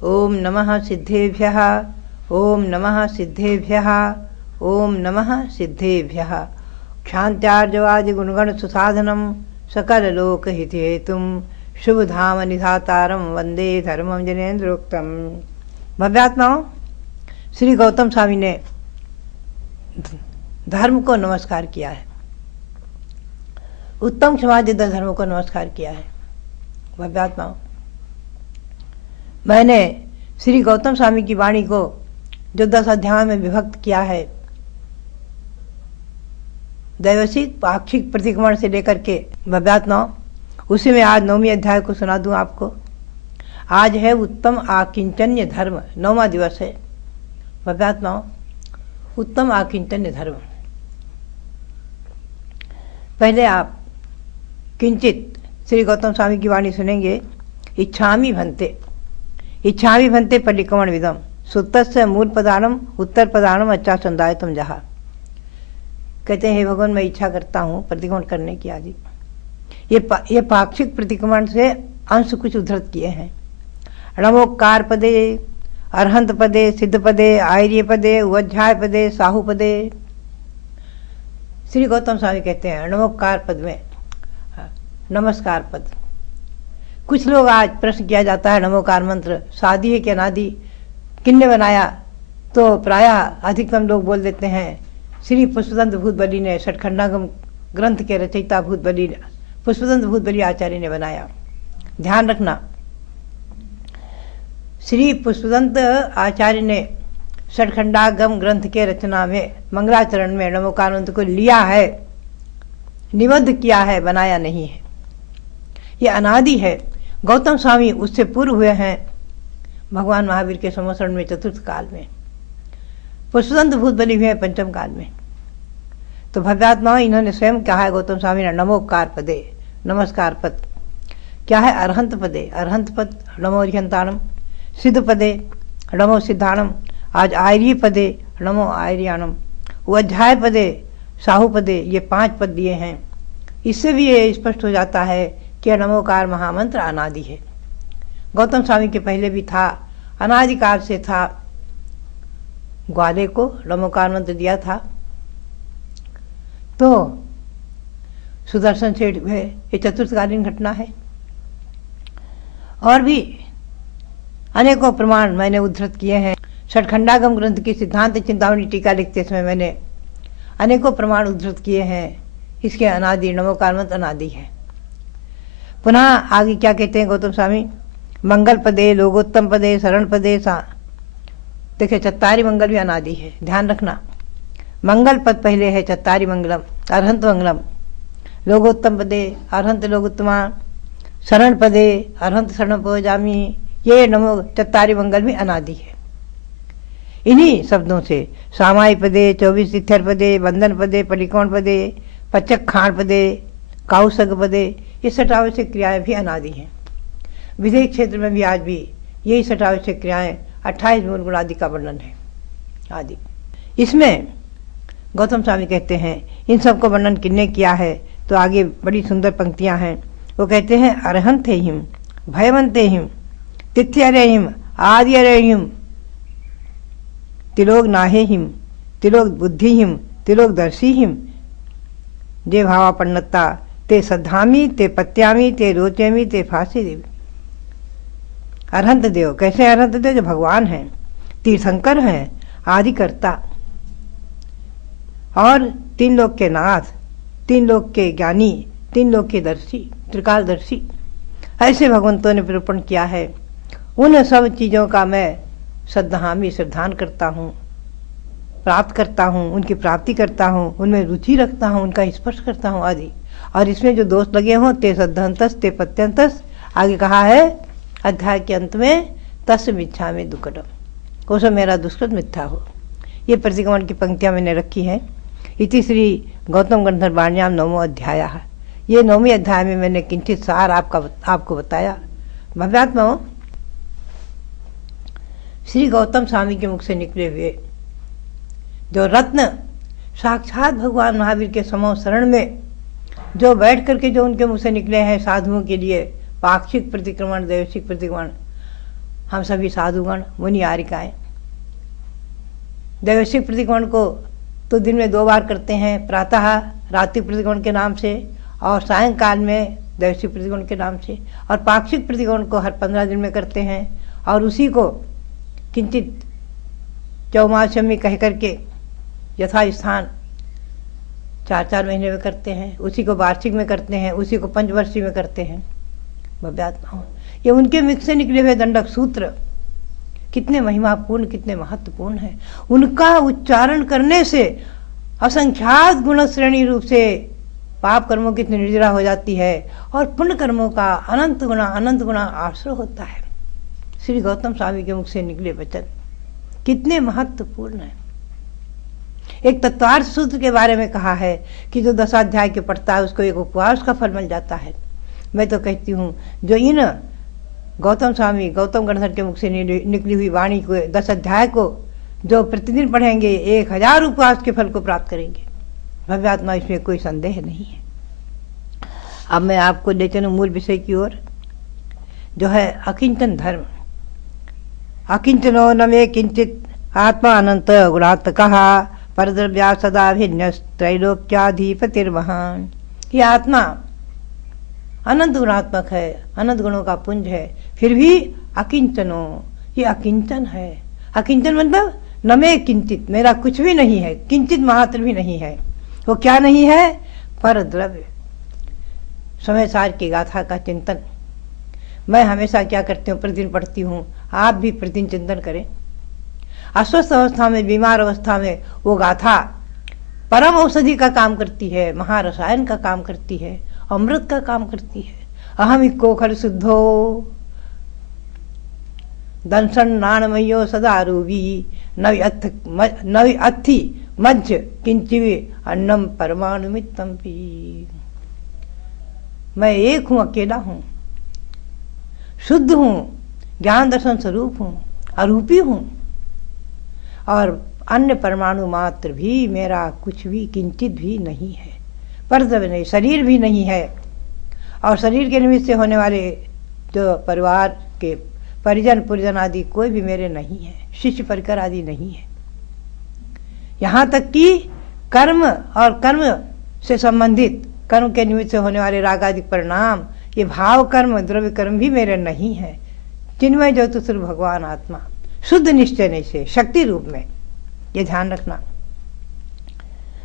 ओम नमः सिद्धेभ्यः, ओम नमः सिद्धेभ्यः, ओम नमः सिद्धेभ्यः। क्षान्त्यार्जवादि गुणगण सुसाधनम सकल लोक हितेतुम शुभ धाम निधातारम वंदे धर्मम जनेन्द्रोक्तम। भव्यात्माओं, श्री गौतम स्वामी ने धर्म को नमस्कार किया है, उत्तम समाज धर्म को नमस्कार किया है। भव्यात्माओं, मैंने श्री गौतम स्वामी की वाणी को जो 10 अध्यायों में विभक्त किया है, दैवसिक पाक्षिक प्रतिक्रमण से लेकर के भव्यात्माओं, उसी में आज 9वें अध्याय को सुना दूं आपको। आज है उत्तम आकिंचन्य धर्म, 9वां दिवस है। भव्यात्माओं, उत्तम आकिंचन्य धर्म। पहले आप किंचित श्री गौतम स्वामी की वाणी सुनेंगे। इच्छामि भन्ते, इच्छामि भन्ते परिक्रमण विदम सुत्तस्य मूल पदानम उत्तर पदानम अच्छा संदायतम जहा। कहते हैं भगवान, मैं इच्छा करता हूँ प्रतिक्रमण करने की आदि। ये पाक्षिक प्रतिक्रमण से अंश कुछ उद्धृत किए हैं। णमोकार पदे, अरहंत पदे, सिद्ध पदे, आर्य पदे, उज्जाय पदे, साहु पदे। श्री गौतम स्वामी कहते हैं णमोकार पद में नमस्कार पद। कुछ लोग आज प्रश्न किया जाता है, नमोकार मंत्र सादी है कि अनादि, किन्ने बनाया? तो प्रायः अधिकतम लोग बोल देते हैं श्री पुष्पदंत भूतबली ने, षटखंडागम ग्रंथ के रचयिता भूतबली, पुष्पदंत भूतबली आचार्य ने बनाया। ध्यान रखना, श्री पुष्पदंत आचार्य ने षटखंडागम ग्रंथ के रचना में मंगलाचरण में नमोकार मंत्र को लिया है, निबद्ध किया है, बनाया नहीं है। ये अनादि है। गौतम स्वामी उससे पूर्व हुए हैं भगवान महावीर के संवत्सरण में, चतुर्थ काल में। पुष्पदंत भूतबली हुए हैं पंचम काल में। तो भव्यात्माओं, इन्होंने स्वयं कहा है गौतम स्वामी ने, नमोकार पदे, नमस्कार पद। क्या है? अरहंत पदे, अरहंत पद, नमो अरिहंताणम। सिद्ध पदे, नमो सिद्धाणम। आज आर्य पदे, नमो आर्याणम। उज्जाय पदे, साहु पदे, ये 5 पद दिए हैं। इससे भी ये स्पष्ट हो जाता है कि नमोकार महामंत्र अनादि है। गौतम स्वामी के पहले भी था, अनादिकाल से था। ग्वाले को नमोकार मंत्र दिया था, तो सुदर्शन सेठ हुए। ये चतुर्थकालीन घटना है। और भी अनेकों प्रमाण मैंने उद्धृत किए हैं। षटखंडागम ग्रंथ की सिद्धांत चिंतामणि टीका लिखते समय मैंने अनेकों प्रमाण उद्धृत किए हैं। इसके अनादि, नमोकार मंत्र अनादि है। पुनः आगे क्या कहते हैं गौतम स्वामी? मंगल पदे, लोगोत्तम पदे, शरण पदे, देखिए चत्तारी मंगल भी अनादि है। ध्यान रखना, मंगल पद पहले है, चत्तारी मंगलम, अरहंत मंगलम। लोगोत्तम पदे, अरहंत लोगोत्तमा, शरण पदे, अरहंत शरण पवजामी। ये नमो चत्तारी मंगल भी अनादि है। इन्हीं शब्दों से सामाई पदे, 24 तिथ्यर पदे, बंधन पदे, परिक्रमण पदे, पचक खाण पदे, काउसग पदे, ये सटावश्यक क्रियाएं भी अनादि हैं। विदेश क्षेत्र में भी आज भी यही सटावश्यक क्रियाएं 28 मूल गुण आदि का वर्णन है आदि। इसमें गौतम स्वामी कहते हैं इन सब को वर्णन किसने किया है? तो आगे बड़ी सुंदर पंक्तियां हैं। वो कहते हैं अरहंते हिम, भयवंते हिम, तिथ्यरे हिम, आद्यरे हिम, तिलोक नाहे हिम, तिलोक बुद्धि हिम, तिलोक दर्शी हिम। जे भावापन्नता ते सद्धामी, ते पत्यामी, ते रोचेमी, ते फांसी देवी। अरहंत देव, कैसे अरहंत देव? जो भगवान हैं, तीर्थंकर हैं, आदिकर्ता और 3 लोक के नाथ, 3 लोक के ज्ञानी, 3 लोक के दर्शी, त्रिकालदर्शी, ऐसे भगवंतों ने निरूपण किया है। उन सब चीज़ों का मैं सद्धामी, श्रद्धान करता हूँ, प्राप्त करता हूँ, उनकी प्राप्ति करता हूँ, उनमें रुचि रखता हूँ, उनका स्पर्श करता हूँ आदि। और इसमें जो दोष लगे हों, ते सद्धंतस, ते पत्यंतस, आगे कहा है अध्याय के अंत में, तस् मिथ्या में दुकड़म, वो सब मेरा दुष्कृत मिथ्या हो। ये प्रतिक्रमण की पंक्तियाँ मैंने रखी हैं। इति श्री गौतम गंधर्व वाण्याम 9वां अध्याय है। ये 9वें अध्याय में मैंने किंचित सार आपको बताया। भव्यात्माओं, श्री गौतम स्वामी के मुख से निकले हुए जो रत्न, साक्षात भगवान महावीर के समो शरण में जो बैठ करके जो उनके मुँह से निकले हैं साधुओं के लिए, पाक्षिक प्रतिक्रमण, दैवसिक प्रतिक्रमण, हम सभी साधुगण मुनि आरिकाएँ दैवशिक प्रतिकोण को तो दिन में 2 बार करते हैं, प्रातः रात्रि प्रतिकोण के नाम से और सायंकाल में दैवशिक प्रतिकोण के नाम से, और पाक्षिक प्रतिकोण को हर 15 दिन में करते हैं, और उसी को किंचित चौमास्यमी कह करके यथा स्थान 4-4 महीने में करते हैं, उसी को वार्षिक में करते हैं, उसी को पंचवर्षीय में करते हैं। भव्यात्मा ये उनके मुख से निकले हुए दंडक सूत्र कितने महिमापूर्ण, कितने महत्वपूर्ण हैं। उनका उच्चारण करने से असंख्यात गुण श्रेणी रूप से पाप कर्मों की निर्जरा हो जाती है और पुण्य कर्मों का अनंत गुना आश्रय होता है। श्री गौतम स्वामी के मुख से निकले वचन कितने महत्वपूर्ण हैं। एक तत्वार्थ सूत्र के बारे में कहा है कि जो 10 अध्याय के पढ़ता है उसको एक उपवास का फल मिल जाता है। मैं तो कहती हूँ जो इन गौतम स्वामी गौतम गणधर के मुख से निकली हुई वाणी को 10 अध्याय को जो प्रतिदिन पढ़ेंगे 1000 उपवास के फल को प्राप्त करेंगे। भव्यात्मा इसमें कोई संदेह नहीं है। अब मैं आपको ले चलूं मूल विषय की ओर, जो है अकिंचन धर्म। अकिंचनो न मे किंचित आत्मा अनंत गुणात्मकः परद्रव्या सदा भिन्न त्रैलोक्याधिपतिर्महान। ये आत्मा अनंत गुणात्मक है, अनंत गुणों का पुंज है, फिर भी अकिंचनो, ये अकिंचन है। अकिंचन मतलब न मे किंचित, मेरा कुछ भी नहीं है, किंचित मात्र भी नहीं है। वो क्या नहीं है? पर द्रव्य, समय सार की गाथा का चिंतन। मैं हमेशा क्या करती हूँ, प्रतिदिन पढ़ती हूँ, आप भी प्रतिदिन चिंतन करें। अस्वस्थ अवस्था में, बीमार अवस्था में वो गाथा परम औषधि का काम करती है, महारसायन का काम करती है, अमृत का काम करती है। अहम इको खल शुद्धो दंशन नाणमयो सदा रूवी नवि अत्थि मज्ज किंचिवे अन्नम परमाणुमित्तम पी। मैं एक हूँ, अकेला हूँ, शुद्ध हूँ, ज्ञान दर्शन स्वरूप हूँ, अरूपी हूँ, और अन्य परमाणु मात्र भी मेरा कुछ भी किंचित भी नहीं है। परद्रव्य नहीं, शरीर भी नहीं है, और शरीर के निमित्त से होने वाले जो परिवार के परिजन पुरजन आदि कोई भी मेरे नहीं है, शिष्य परिकर आदि नहीं है। यहाँ तक कि कर्म और कर्म से संबंधित कर्म के निमित्त से होने वाले राग आदि परिणाम, ये भाव कर्म द्रव्य कर्म भी मेरे नहीं है। चिन्मय ज्योतिषुर भगवान आत्मा शुद्ध निश्चय से शक्ति रूप में, ये ध्यान रखना।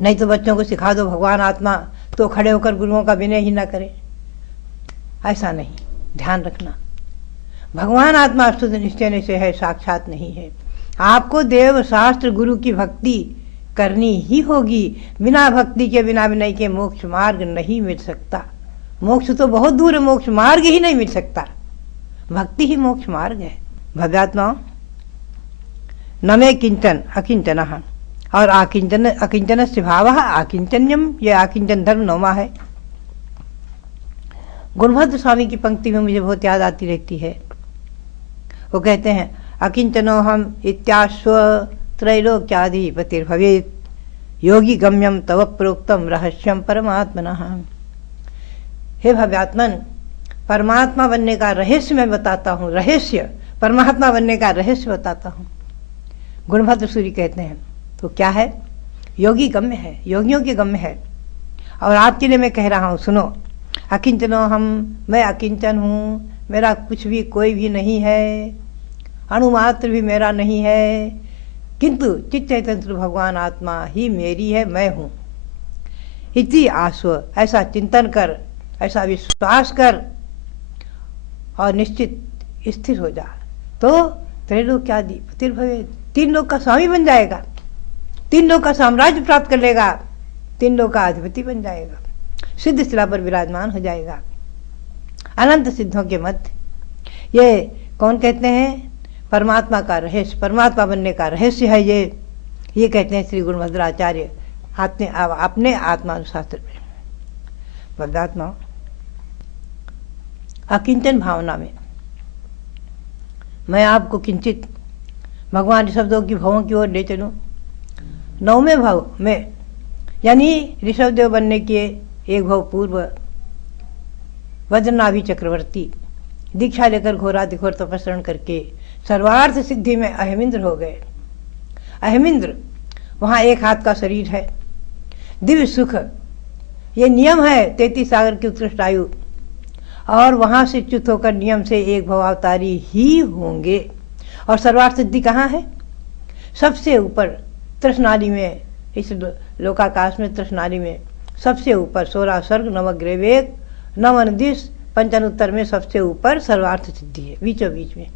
नहीं तो बच्चों को सिखा दो भगवान आत्मा तो खड़े होकर गुरुओं का विनय ही ना करें, ऐसा नहीं, ध्यान रखना। भगवान आत्मा शुद्ध निश्चय से है, साक्षात नहीं है। आपको देव शास्त्र गुरु की भक्ति करनी ही होगी। बिना भक्ति के, बिना विनय के मोक्ष मार्ग नहीं मिल सकता। मोक्ष तो बहुत दूर है, मोक्ष मार्ग ही नहीं मिल सकता। भक्ति ही मोक्ष मार्ग है। भव्यात्मा न मे किंचन अकिंचन, और अकिंचन से भाव आकिंचन्यम, ये आकिंचन धर्म 9वां है। गुणभद्र स्वामी की पंक्ति में मुझे बहुत याद आती रहती है। वो कहते हैं अकिंचनो हम इत्याश्व त्रैलोक्याधिपतिर्भवेत् योगी गम्यम तव प्रोक्तम रहस्यम परमात्मनः। हे भव्यात्मन, परमात्मा बनने का रहस्य मैं बताता हूँ, रहस्य, परमात्मा बनने का रहस्य बताता हूँ। गुणभद्र सूरी कहते हैं तो क्या है? योगी गम्य है, योगियों के गम्य है। और आपके लिए मैं कह रहा हूँ, सुनो। अकिंचनो हम, मैं अकिंचन हूँ, मेरा कुछ भी कोई भी नहीं है, अणुमात्र भी मेरा नहीं है, किंतु चित्त चैतन्य भगवान आत्मा ही मेरी है, मैं हूँ। इति आस्व, ऐसा चिंतन कर, ऐसा विश्वास कर और निश्चित स्थिर हो जा, तो त्रैलोक्याधिपतिर्भवे, 3 लोक का स्वामी बन जाएगा, 3 लोक का साम्राज्य प्राप्त कर लेगा, 3 लोक का अधिपति बन जाएगा, सिद्ध शिला पर विराजमान हो जाएगा, अनंत सिद्धों के मध्य। ये कौन कहते हैं? परमात्मा का रहस्य, परमात्मा बनने का रहस्य है ये कहते हैं श्री गुणभद्राचार्य अपने आत्मानुशास्त्र में। बद्धात्मा अकिंचन भावना में मैं आपको किंचित भगवान ऋषभदेव की भावों की ओर ले चलूँ। 9वें भाव में, यानी ऋषभदेव बनने के एक भाव पूर्व वज्रनाभि चक्रवर्ती दीक्षा लेकर घोराधिघोर तपस्रण करके सर्वार्थ सिद्धि में अहमिंद्र हो गए। अहमिंद्र वहाँ एक हाथ का शरीर है, दिव्य सुख, ये नियम है 33 सागर की उत्कृष्ट आयु, और वहाँ से च्युत होकर नियम से एक भवावतारी ही होंगे। और सर्वार्थ सिद्धि कहाँ है? सबसे ऊपर तृष्णाली में, इस लोकाकाश में तृष्णाली में सबसे ऊपर 16 स्वर्ग, नवग्रह वेग, नवनदिश, पंचानुत्तर में सबसे ऊपर सर्वार्थ सिद्धि है, बीचों बीच में।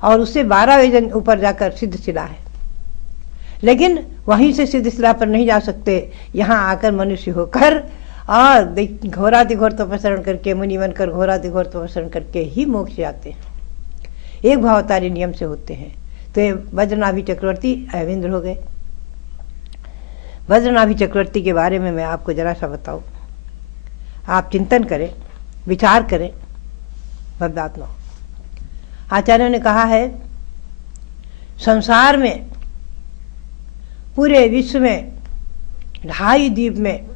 और उससे 12 वेजन ऊपर जाकर सिद्ध शिला है। लेकिन वहीं से सिद्ध शिला पर नहीं जा सकते, यहाँ आकर मनुष्य होकर और घोरातिघोर तपस्या करके, मुनि बनकर घोरातिघोर तपस्या करके ही मोक्ष जाते हैं। एक भावतारी नियम से होते हैं। तो ये वज्रनाभि चक्रवर्ती अहमिंद्र हो गए। वज्रनाभि चक्रवर्ती के बारे में मैं आपको जरा सा बताऊं, आप चिंतन करें, विचार करें। भव्यात्मा आचार्यों ने कहा है, संसार में, पूरे विश्व में 2.5 द्वीप में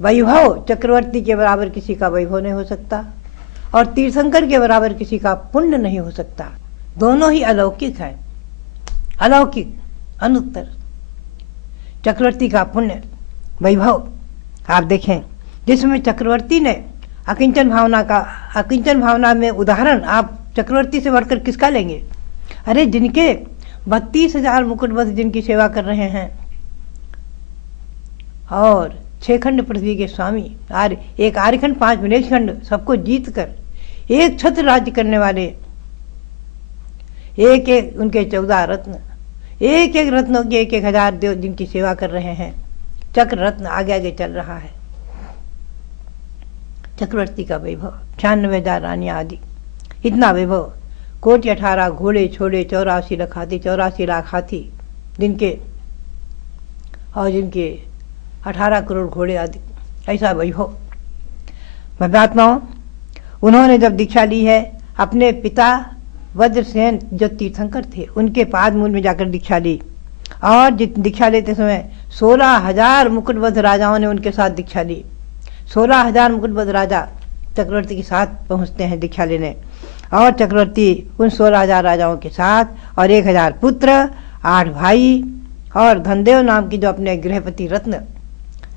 वैभव चक्रवर्ती के बराबर किसी का वैभव नहीं हो सकता, और तीर्थंकर के बराबर किसी का पुण्य नहीं हो सकता। दोनों ही अलौकिक हैं, अलौकिक, अनुत्तर। चक्रवर्ती का पुण्य, वैभव आप देखें, जिसमें चक्रवर्ती ने अकिंचन भावना में उदाहरण आप चक्रवर्ती से बढ़कर किसका लेंगे? अरे जिनके 32,000 मुकुटबद्ध जिनकी सेवा कर रहे हैं, और 6 खंड पृथ्वी के स्वामी, एक आर्यखंड 5 विनेश खंड सबको जीत कर एक छत्र राज्य करने वाले, एक एक उनके 14 रत्न, एक एक रत्नों के 1,000 देव जिनकी सेवा कर रहे हैं। चक्र रत्न आगे आगे चल रहा है। चक्रवर्ती का वैभव 96,000 रानियां आदि, इतना वैभव, 1,18,00,000 घोड़े छोड़े, 84 लाख हाथी, 84 लाख हाथी जिनके, और जिनके 18 करोड़ घोड़े आदि, ऐसा वैभव। भव्यात्माओं, उन्होंने जब दीक्षा ली है, अपने पिता वज्रसेन जो तीर्थंकर थे उनके पाद मूल में जाकर दीक्षा ली, और दीक्षा लेते समय 16,000 मुकुटबद्ध राजाओं ने उनके साथ दीक्षा ली। 16,000 मुकुटबद्ध राजा चक्रवर्ती के साथ पहुंचते हैं दीक्षा लेने, और चक्रवर्ती उन 16,000 राजाओं के साथ, और 1,000 पुत्र, 8 भाई, और धनदेव नाम की जो अपने गृहपति रत्न,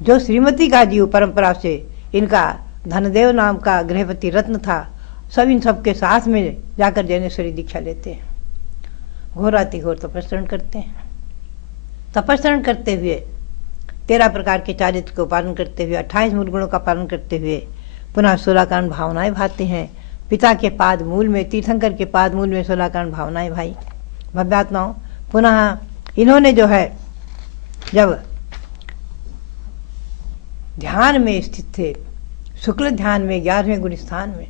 जो श्रीमती का जीव परंपरा से इनका धनदेव नाम का गृहपति रत्न था, सब इन सब के साथ में जाकर जैनेश्वरी दीक्षा लेते हैं। घोरातिघोर तपस्रण करते हैं। तपस्रण करते हुए 13 प्रकार के चारित्र को पालन करते हुए, 28 मूल गुणों का पालन करते हुए, पुनः 16 कारण भावनाएं भाते हैं। पिता के पाद मूल में, तीर्थंकर के पाद मूल में 16 कारण भावनाएं भाई। भव्यात्माओं, पुनः इन्होंने जो है, जब ध्यान में स्थित थे, शुक्ल ध्यान में, 11वें गुणस्थान में,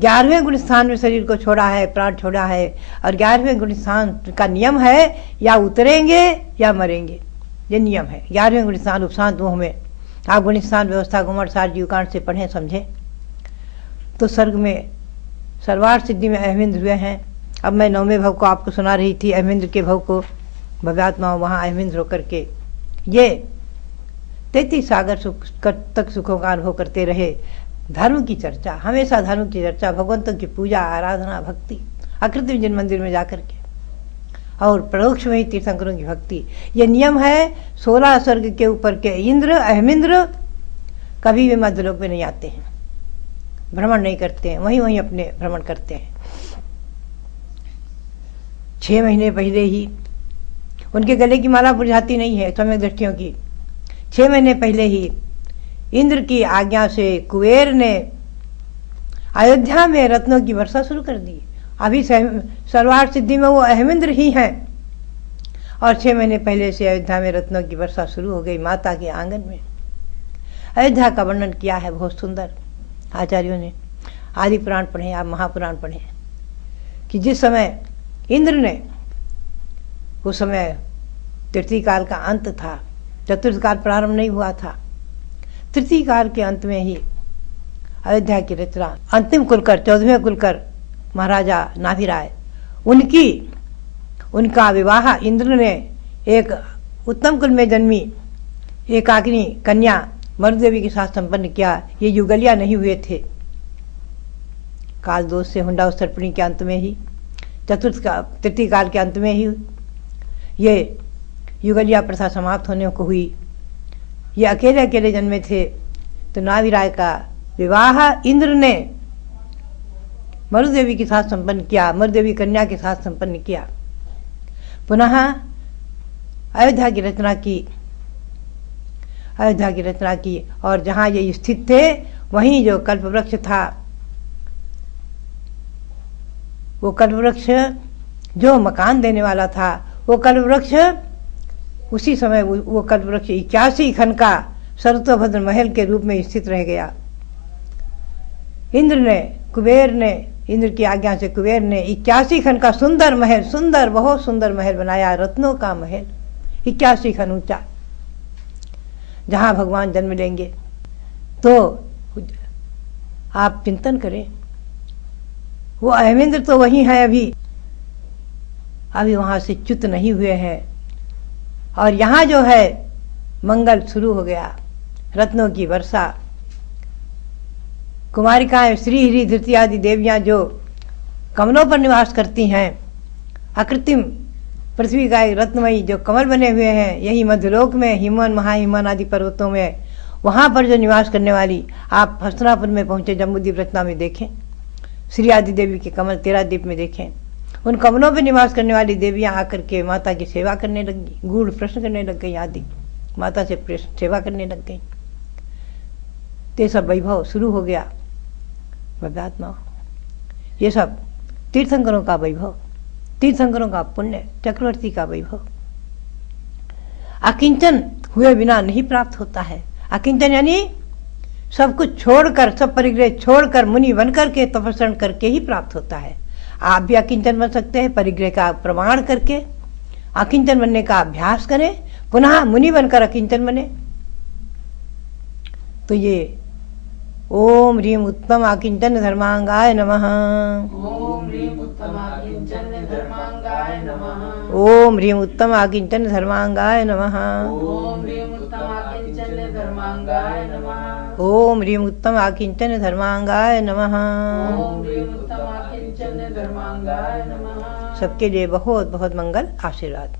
11वें गुणस्थान में शरीर को छोड़ा है, प्राण छोड़ा है, और 11वें गुणस्थान का नियम है या उतरेंगे या मरेंगे, ये नियम है। 11वें गुणस्थान उपशांत मोह में, आप गुणस्थान व्यवस्था घुमड़ सार जीवकांड से पढ़ें समझें, तो स्वर्ग में सर्वार्थ सिद्धि में अहमिंद्र हुए हैं। अब मैं 9वें भव को आपको सुना रही थी, अहमिंद्र के भव को। भव्यात्माओं, वहाँ अहमिंद्र होकर के ये 33 सागर तक सुखों का अनुभव करते रहे। धर्म की चर्चा, हमेशा धर्म की चर्चा, भगवंतों की पूजा, आराधना, भक्ति, अकृत्रिम जिन मंदिर में जाकर के, और परोक्ष में ही तीर्थंकरों की भक्ति, ये नियम है। 16 स्वर्ग के ऊपर के इंद्र, अहमिंद्र कभी भी मध्यलोक में नहीं आते हैं, भ्रमण नहीं करते हैं, वहीं वहीं अपने भ्रमण करते हैं। 6 महीने पहले ही उनके गले की माला बुझाती नहीं है सम्यक दृष्टियों की। 6 महीने पहले ही इंद्र की आज्ञा से कुबेर ने अयोध्या में रत्नों की वर्षा शुरू कर दी। अभी सर्वार्थ सिद्धि में वो अहमिंद्र ही हैं, और 6 महीने पहले से अयोध्या में रत्नों की वर्षा शुरू हो गई माता के आंगन में। अयोध्या का वर्णन किया है बहुत सुंदर आचार्यों ने। आदि पुराण पढ़ें, आप महापुराण पढ़ें, कि जिस समय इंद्र ने, उस समय तृतीय काल का अंत था, चतुर्थ काल प्रारंभ नहीं हुआ था। तृतीय काल के अंत में ही अयोध्या की रचना, अंतिम कुलकर, 14वें कुलकर महाराजा नाभिराय, उनका विवाह इंद्र ने एक उत्तम कुल में जन्मी एकाग्नि कन्या मरुदेवी के साथ संपन्न किया। ये युगलिया नहीं हुए थे, काल दोष से हुंडा उत्सर्पणी के अंत में ही तृतीय काल के अंत में ही ये युगलिया प्रथा समाप्त होने को हुई। ये अकेले अकेले जन्मे थे, तो नाभि राय का विवाह इंद्र ने मरुदेवी के साथ संपन्न किया, मरुदेवी कन्या के साथ संपन्न किया। पुनः अयोध्या की रचना की और जहाँ ये स्थित थे वहीं जो कल्पवृक्ष था, वो कल्पवृक्ष जो मकान देने वाला था, वो कल्पवृक्ष उसी समय वो कल्पवृक्ष 81 खन का सरतोभद्र महल के रूप में स्थित रह गया। इंद्र की आज्ञा से कुबेर ने 81 खन का सुंदर महल, बहुत सुंदर महल बनाया, रत्नों का महल 81 खन ऊंचा, जहां भगवान जन्म लेंगे। तो आप चिंतन करें, वो अहमेंद्र तो वही है, अभी वहां से च्युत नहीं हुए हैं, और यहाँ जो है मंगल शुरू हो गया, रत्नों की वर्षा। कुमारिकाएं श्रीहरि धृति आदि देवियां जो कमलों पर निवास करती हैं, अकृत्रिम पृथ्वी का एक रत्नमयी जो कमल बने हुए हैं, यही मध्यलोक में हिमवन महाहिमवन आदि पर्वतों में, वहाँ पर जो निवास करने वाली, आप हस्तिनापुर में पहुँचे जम्बूद्वीप रचना में देखें, श्री आदि देवी के कमल 13 द्वीप में देखें, उन कमलों पर निवास करने वाली देवियाँ आकर के माता की सेवा करने लगी, गूढ़ प्रश्न करने लग गई आदि, माता से सेवा करने लग गई। ते सब वैभव शुरू हो गया। बदात्मा, ये सब तीर्थंकरों का वैभव, तीर्थंकरों का पुण्य, चक्रवर्ती का वैभव। अकिंचन हुए बिना नहीं प्राप्त होता है। अकिंचन यानी सब कुछ छोड़कर, सब परिग्रह छोड़कर मुनि बनकर के तपस्या करके ही प्राप्त होता है। आप भी अकिंचन बन सकते हैं, परिग्रह का प्रमाण करके अकिंचन बनने का अभ्यास करें, पुनः मुनि बनकर अकिंचन बने। तो ये ओम ह्रीं उत्तम आकिंचन धर्मांगाय नमः। ओम ह्रीं उत्तम आकिंचन धर्मांगाय नमः। ओम ह्रीं उत्तम आकिंचन धर्मांगाय नमः। ओम ह्रीं उत्तम आकिंचन धर्मांगाय नमः। ओम ह्रीं उत्तम आकिंचन धर्मांगाय नमः। ओम ह्रीं उत्तम आकिंचन धर्मांगाय नमः। सबके लिए बहुत बहुत मंगल आशीर्वाद।